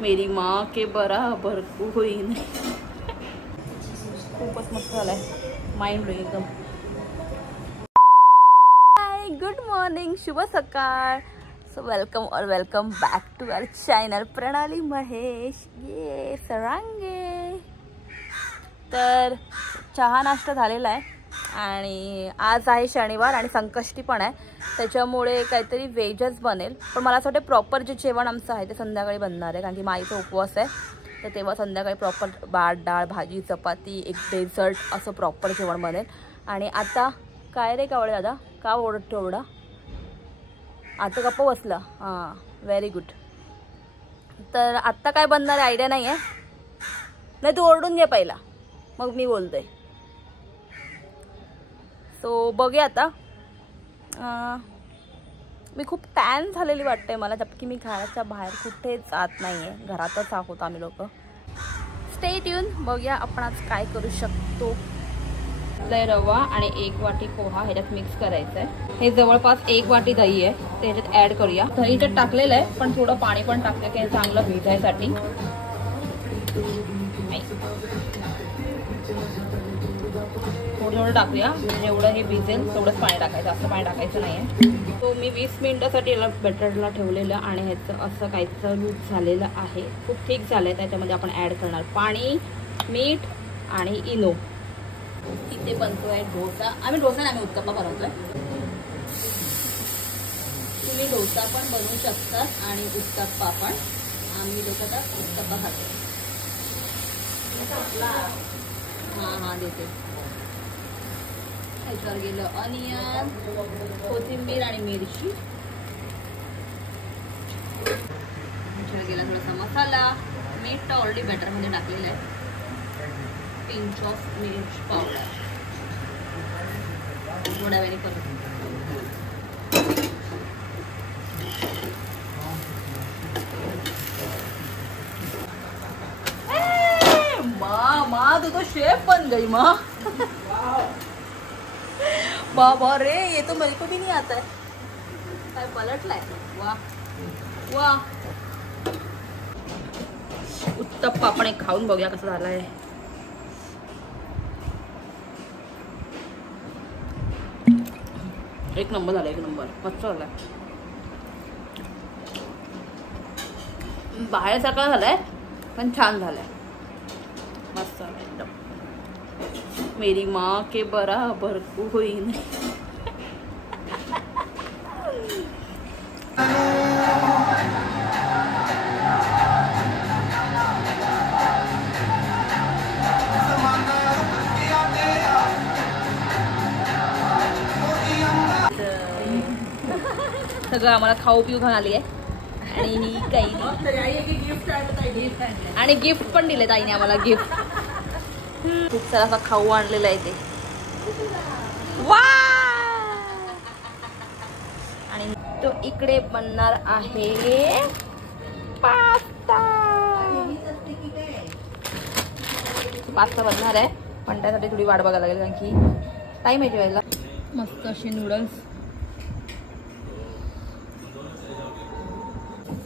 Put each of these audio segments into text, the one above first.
मेरी माँ के बराबर कोई नहीं. खूपच मस्त झालाय. माइंड ब्लोइंग एकदम. हाय, गुड मॉर्निंग, शुभ सकाळ. So welcome back to our channel Pranali Mahesh. ये सरांगे. तर चहा नाश्ता झालेला आहे आणि आज आहे शनिवार आणि संकष्टी पण आहे, त्याच्यामुळे काहीतरी व्हेजच बनेल. पण मला असं वाटतं प्रॉपर जे जेवण आमचं आहे ते संध्याकाळी बनणार आहे, कारण की माईचा उपवास आहे. तर तेव्हा संध्याकाळी प्रॉपर भात डाळ भाजी चपाती एक डेझर्ट असं प्रॉपर जेवण बनेल. आणि आता काय रे कावळे दादा, का ओरडतो एवढा? आता गप्प बसला. हां, व्हेरी गुड. तर आत्ता काय बनणार आहे आयडिया नाही आहे. नाही, तू ओरडून घे पहिला, मग मी बोलते. सो बघूया आता. मी खूप टॅन झालेली वाटते मला, जबकि मी घराच्या बाहेर कुठे जात नाही आहे, घरातच आहोत आम्ही लोक. Stay tune. बघूया आपण आज काय करू शकतो. रवा आणि 1 वाटी पोहा ह्याच्यात मिक्स करायचं आहे. हे जवळपास 1 वाटी दही आहे, ते ह्याच्यात ॲड करूया. दही ह्याच्यात टाकलेलं आहे, पण थोडं पाणी पण टाकलं की चांगलं भिजायसाठी. थोडं टाकूया, जेवढं हे भिजेल तेवढंच पाणी टाकायचं, जास्त पाणी टाकायचं नाही आहे. तो मी 20 मिनिटासाठी याला बॅटरला ठेवलेलं आणि ह्याचं असं काहीचं लूप झालेलं आहे. खूप थिक झालं आहे. त्याच्यामध्ये आपण ॲड करणार पाणी, मीठ आणि इनो. इथे बनतोय डोसा. आम्ही डोसा नाही, आम्ही उत्तप्पा बनवतोय. तुम्ही डोसा पण बनवू शकतात आणि उत्तप्पा पण. आम्ही लोक आता उत्तप्पा खातो. हां देते. ह्याच्यावर गेलं अनियन, कोथिंबीर आणि मिरची. ह्याच्यावर गेला थोडासा मसाला. मीठ तर ऑलरेडी बॅटरमध्ये टाकलेलं आहे. पिंच ऑफ मिर्च पावडर. थोड्या वेळी करू. माँ तू तो शेफ बन गई माँ. बाबा रे, ये तो मेरे को भी नहीं आता है. काय पलटलाय. वाह वाह. उत्तप्पा आपण एक खाऊन बघूया कसं झालाय. एक नंबर झाला, एक नंबर. मस्त झालाय. बाहेर सारखा झालाय पण छान झालाय. मस्त झालाय एकदम. मेरी माँ के बराबर कोई नहीं. सगळं आम्हाला खाऊ पिऊ घालून आली आहे आणि ही काही आणि गिफ्ट पण दिले ताईने आम्हाला. गिफ्ट खूप सारा असा खाऊ आणलेला आहे ते. वा. आणि तो इकडे बनणार आहे पास्ता. पास्ता बनणार आहे पण त्यासाठी थोडी वाट बघायला लागेल, कारण की टाईम आहे जेवायला. मस्त असे नूडल्स.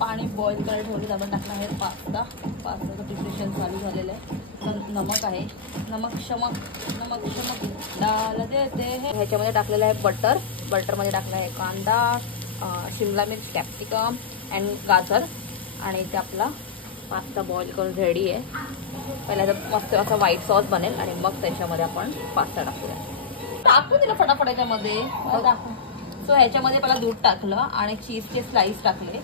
पाणी बॉईल करायला ठेवले. आपण टाकणार आहे पास्ता. पास्ताचं प्रिपरेशन चालू झालेलं आहे. नमक आहे. नमक शमक डाल देते हैं. ह्याच्यामध्ये टाकलेलं आहे बटर. बटरमध्ये टाकलं आहे कांदा, शिमला मिर्च, कॅप्सिकम अँड गाजर. आणि इथे आपला पास्ता बॉईल करून रेडी आहे. पहिला मस्त असा व्हाईट सॉस बनेल आणि मग त्याच्यामध्ये आपण पास्ता टाकूया. टाकू दिलं फटाफट याच्यामध्ये. सो ह्याच्यामध्ये पहिला दूध टाकलं आणि चीजचे स्लाइस टाकले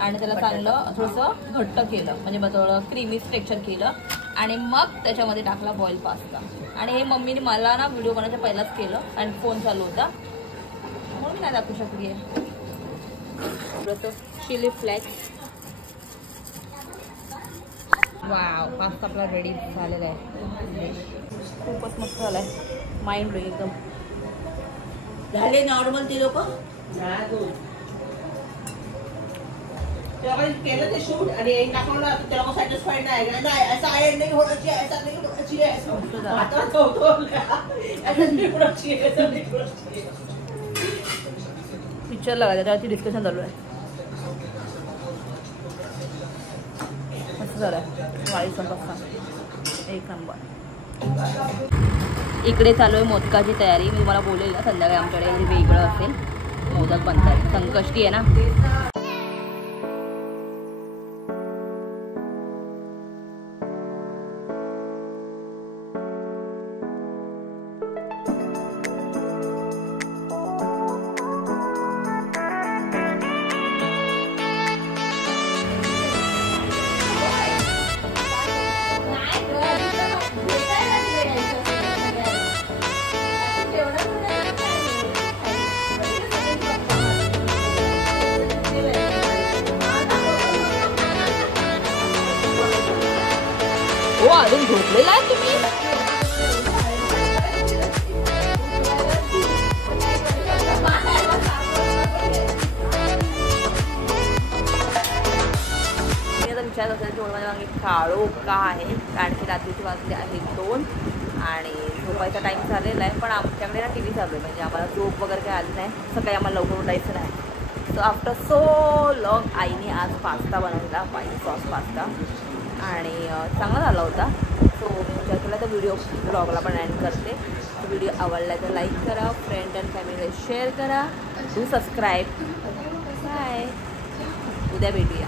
आणि त्याला चांगलं थोडंसं घट्ट केलं, म्हणजे थोडं क्रीमी टेक्स्चर केलं. आणि मग त्याच्यामध्ये टाकला बॉईल पास्ता. आणि हे मम्मीने मला ना व्हिडिओ बनायच्या पहिलाच केलं आणि फोन चालू होता म्हणून मी नाही दाखवू शकली आहे. थोडंसं चिली फ्लेक्स. वाव, पास्ता आपला रेडी झालेला आहे. खूपच मस्त झालाय. माइंड ब्लोइंग एकदम. झाले नॉर्मल ते लोक केलं ते शूट आणि एक दाखवलं ते लोक सॅटिस्फाईड नाही. नाही ऐसा आहे नाही होना चाहिए, ऐसा नहीं होना चाहिए, ऐसा पिक्चर लगा त्याच्यावरती डिस्कशन चालू आहे. झालं वाळी समोसा एक नंबर. इकडे चालू आहे मोदकाची तयारी. मी तुम्हाला बोलेल ना संध्याकाळी आमच्याकडे वेगळं असेल मोदक बनतात. संकष्टी आहे ना. हो अजून झोपलेला आहे तुम्ही. विचारत असेल थोडं माझ्या मागे काळो का आहे, कारण की रात्रीची वाजले आहेत 2 आणि झोपायचा टाईम झालेला आहे. पण आमच्याकडे ना TV चालू आहे, म्हणजे आम्हाला झोप वगैरे काही आली नाही. सकाळी आम्हाला लवकर उठायचं नाही. सो आफ्टर सो लॉंग आईने आज पास्ता बनवला, व्हाईट सॉस पास्ता, आणि चांगला झाला होता. सो मी विचार केला तर व्हिडिओ ब्लॉगला पण एंड करते. तो व्हिडिओ आवडला तर लाईक करा, फ्रेंड अँड फॅमिलीला शेअर करा, डू सबस्क्राईब. बाय, उद्या भेटूया.